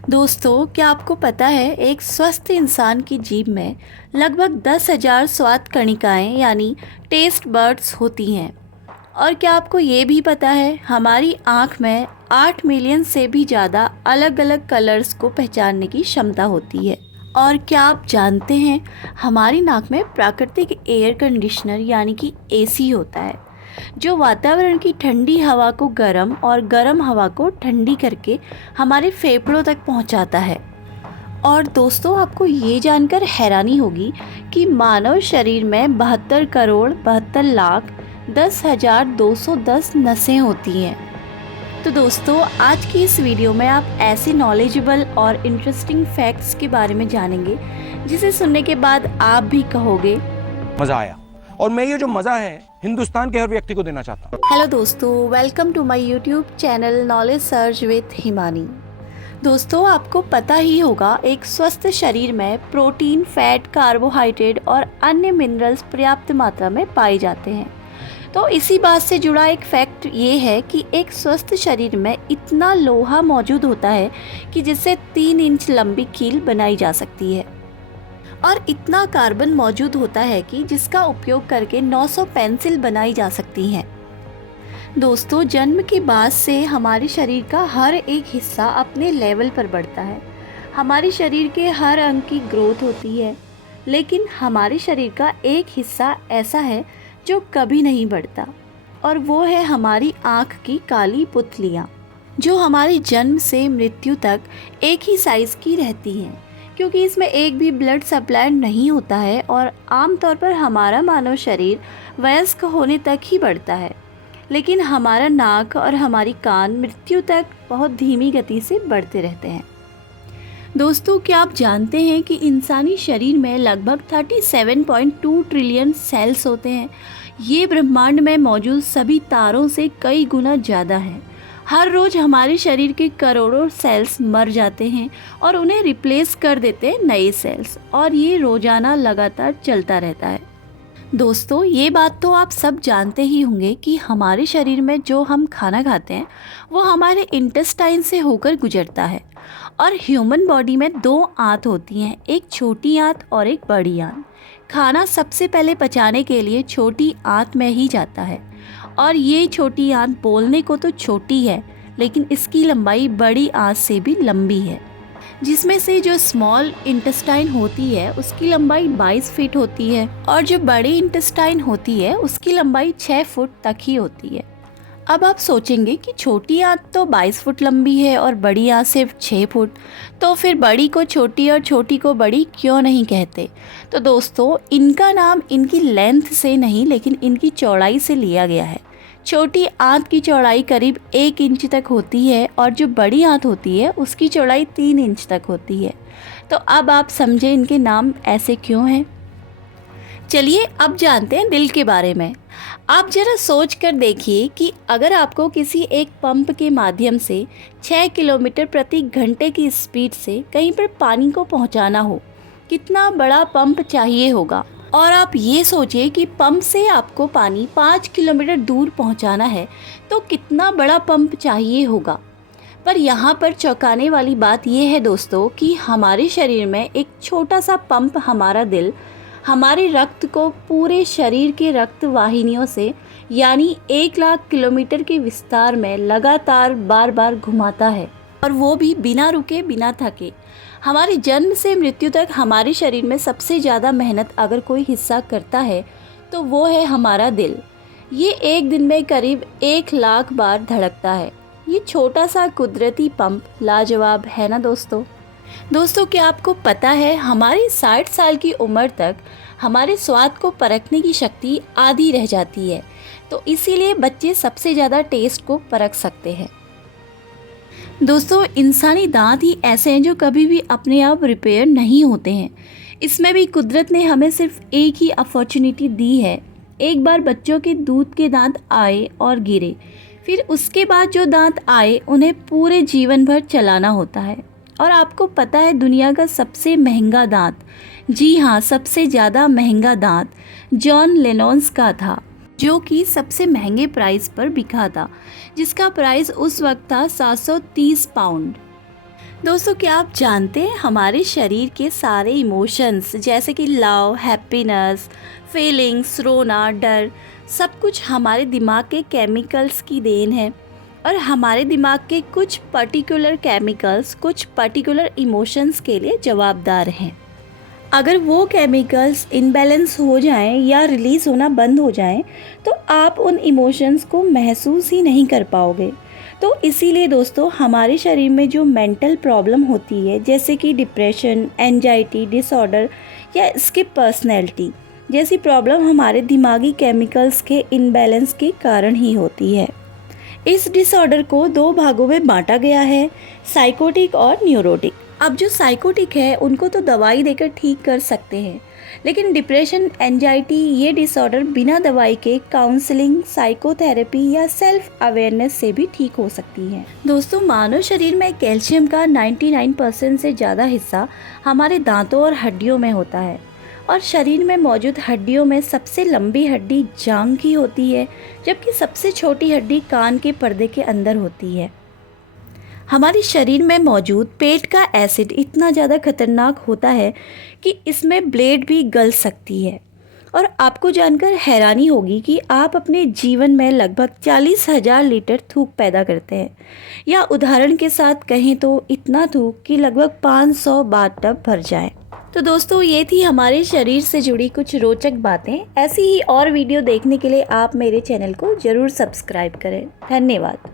दोस्तों, क्या आपको पता है एक स्वस्थ इंसान की जीभ में लगभग 10,000 स्वाद कणिकाएं यानी टेस्ट बड्स होती हैं। और क्या आपको ये भी पता है हमारी आँख में 8 मिलियन से भी ज़्यादा अलग अलग कलर्स को पहचानने की क्षमता होती है। और क्या आप जानते हैं हमारी नाक में प्राकृतिक एयर कंडीशनर यानी कि एसी होता है, जो वातावरण की ठंडी हवा को गर्म और गर्म हवा को ठंडी करके हमारे फेफड़ों तक पहुंचाता है। और दोस्तों, आपको ये जानकर हैरानी होगी कि मानव शरीर में 72 करोड़ 72 लाख 10,210 नसें होती हैं। तो दोस्तों, आज की इस वीडियो में आप ऐसे नॉलेजेबल और इंटरेस्टिंग फैक्ट्स के बारे में जानेंगे जिसे सुनने के बाद आप भी कहोगे मजा आया। और मैं ये जो मजा है हिंदुस्तान के हर व्यक्ति को देना चाहता हूँ। हेलो दोस्तों, welcome to my YouTube channel knowledge search with Himani. दोस्तों, आपको पता ही होगा एक स्वस्थ शरीर में प्रोटीन, फैट, कार्बोहाइड्रेट और अन्य मिनरल्स पर्याप्त मात्रा में पाए जाते हैं। तो इसी बात से जुड़ा एक फैक्ट ये है कि एक स्वस्थ शरीर में इतना लोहा मौजूद होता है कि जिससे 3 इंच लंबी कील बनाई जा सकती है, और इतना कार्बन मौजूद होता है कि जिसका उपयोग करके 900 पेंसिल बनाई जा सकती हैं। दोस्तों, जन्म के बाद से हमारे शरीर का हर एक हिस्सा अपने लेवल पर बढ़ता है। हमारे शरीर के हर अंग की ग्रोथ होती है, लेकिन हमारे शरीर का एक हिस्सा ऐसा है जो कभी नहीं बढ़ता, और वो है हमारी आँख की काली पुतलियाँ, जो हमारे जन्म से मृत्यु तक एक ही साइज़ की रहती हैं, क्योंकि इसमें एक भी ब्लड सप्लाई नहीं होता है और आमतौर पर हमारा मानव शरीर वयस्क होने तक ही बढ़ता है, लेकिन हमारा नाक और हमारी कान मृत्यु तक बहुत धीमी गति से बढ़ते रहते हैं। दोस्तों, क्या आप जानते हैं कि इंसानी शरीर में लगभग 37.2 ट्रिलियन सेल्स होते हैं। ये ब्रह्मांड में मौजूद सभी तारों से कई गुना ज़्यादा है। हर रोज़ हमारे शरीर के करोड़ों सेल्स मर जाते हैं और उन्हें रिप्लेस कर देते हैं नए सेल्स, और ये रोज़ाना लगातार चलता रहता है। दोस्तों, ये बात तो आप सब जानते ही होंगे कि हमारे शरीर में जो हम खाना खाते हैं वो हमारे इंटेस्टाइन से होकर गुजरता है। और ह्यूमन बॉडी में 2 आंत होती हैं, एक छोटी आंत और एक बड़ी आंत। खाना सबसे पहले पचाने के लिए छोटी आंत में ही जाता है, और ये छोटी आंत बोलने को तो छोटी है, लेकिन इसकी लंबाई बड़ी आंत से भी लंबी है। जिसमें से जो स्मॉल इंटेस्टाइन होती है उसकी लंबाई 22 फीट होती है, और जो बड़ी इंटेस्टाइन होती है उसकी लंबाई 6 फुट तक ही होती है। अब आप सोचेंगे कि छोटी आंत तो 22 फुट लंबी है और बड़ी आंत सिर्फ 6 फुट, तो फिर बड़ी को छोटी और छोटी को बड़ी क्यों नहीं कहते? तो दोस्तों, इनका नाम इनकी लेंथ से नहीं लेकिन इनकी चौड़ाई से लिया गया है। छोटी आंत की चौड़ाई करीब 1 इंच तक होती है, और जो बड़ी आंत होती है उसकी चौड़ाई 3 इंच तक होती है। तो अब आप समझे इनके नाम ऐसे क्यों हैं। चलिए अब जानते हैं दिल के बारे में। आप जरा सोच कर देखिए कि अगर आपको किसी एक पंप के माध्यम से 6 किलोमीटर प्रति घंटे की स्पीड से कहीं पर पानी को पहुंचाना हो, कितना बड़ा पंप चाहिए होगा। और आप ये सोचिए कि पंप से आपको पानी 5 किलोमीटर दूर पहुंचाना है, तो कितना बड़ा पंप चाहिए होगा। पर यहाँ पर चौंकाने वाली बात यह है दोस्तों कि हमारे शरीर में एक छोटा सा पंप, हमारा दिल, हमारे रक्त को पूरे शरीर के रक्त वाहिनियों से यानी 1 लाख किलोमीटर के विस्तार में लगातार बार बार घुमाता है, और वो भी बिना रुके बिना थके। हमारे जन्म से मृत्यु तक हमारे शरीर में सबसे ज़्यादा मेहनत अगर कोई हिस्सा करता है तो वो है हमारा दिल। ये एक दिन में करीब 1 लाख बार धड़कता है। ये छोटा सा कुदरती पंप लाजवाब है ना दोस्तों। दोस्तों, क्या आपको पता है हमारी 60 साल की उम्र तक हमारे स्वाद को परखने की शक्ति आधी रह जाती है, तो इसीलिए बच्चे सबसे ज़्यादा टेस्ट को परख सकते हैं। दोस्तों, इंसानी दांत ही ऐसे हैं जो कभी भी अपने आप रिपेयर नहीं होते हैं। इसमें भी कुदरत ने हमें सिर्फ एक ही अपॉर्चुनिटी दी है। एक बार बच्चों के दूध के दांत आए और गिरे, फिर उसके बाद जो दांत आए उन्हें पूरे जीवन भर चलाना होता है। और आपको पता है दुनिया का सबसे महंगा दांत, जी हाँ, सबसे ज़्यादा महंगा दांत जॉन लेनॉन्स का था, जो कि सबसे महंगे प्राइस पर बिका था, जिसका प्राइस उस वक्त था 730 पाउंड। दोस्तों, क्या आप जानते हैं हमारे शरीर के सारे इमोशंस जैसे कि लव, हैप्पीनेस, फीलिंग्स, रोना, डर, सब कुछ हमारे दिमाग के केमिकल्स की देन है। और हमारे दिमाग के कुछ पर्टिकुलर केमिकल्स कुछ पर्टिकुलर इमोशंस के लिए जवाबदार हैं। अगर वो केमिकल्स इनबैलेंस हो जाएं या रिलीज़ होना बंद हो जाएं तो आप उन इमोशंस को महसूस ही नहीं कर पाओगे। तो इसीलिए दोस्तों, हमारे शरीर में जो मेंटल प्रॉब्लम होती है जैसे कि डिप्रेशन, एंजाइटी डिसऑर्डर या स्किप पर्सनैलिटी जैसी प्रॉब्लम हमारे दिमागी केमिकल्स के इनबैलेंस के कारण ही होती है। इस डिसऑर्डर को 2 भागों में बांटा गया है, साइकोटिक और न्यूरोटिक। अब जो साइकोटिक है उनको तो दवाई देकर ठीक कर सकते हैं, लेकिन डिप्रेशन, एंजाइटी ये डिसऑर्डर बिना दवाई के काउंसलिंग, साइकोथेरेपी या सेल्फ अवेयरनेस से भी ठीक हो सकती है। दोस्तों, मानव शरीर में कैल्शियम का 99% से ज़्यादा हिस्सा हमारे दांतों और हड्डियों में होता है और शरीर में मौजूद हड्डियों में सबसे लंबी हड्डी जांघ की होती है, जबकि सबसे छोटी हड्डी कान के पर्दे के अंदर होती है। हमारे शरीर में मौजूद पेट का एसिड इतना ज़्यादा खतरनाक होता है कि इसमें ब्लेड भी गल सकती है। और आपको जानकर हैरानी होगी कि आप अपने जीवन में लगभग 40,000 लीटर थूक पैदा करते हैं, या उदाहरण के साथ कहें तो इतना थूक कि लगभग 500 बाथटब भर जाए। तो दोस्तों, ये थी हमारे शरीर से जुड़ी कुछ रोचक बातें। ऐसी ही और वीडियो देखने के लिए आप मेरे चैनल को ज़रूर सब्सक्राइब करें। धन्यवाद।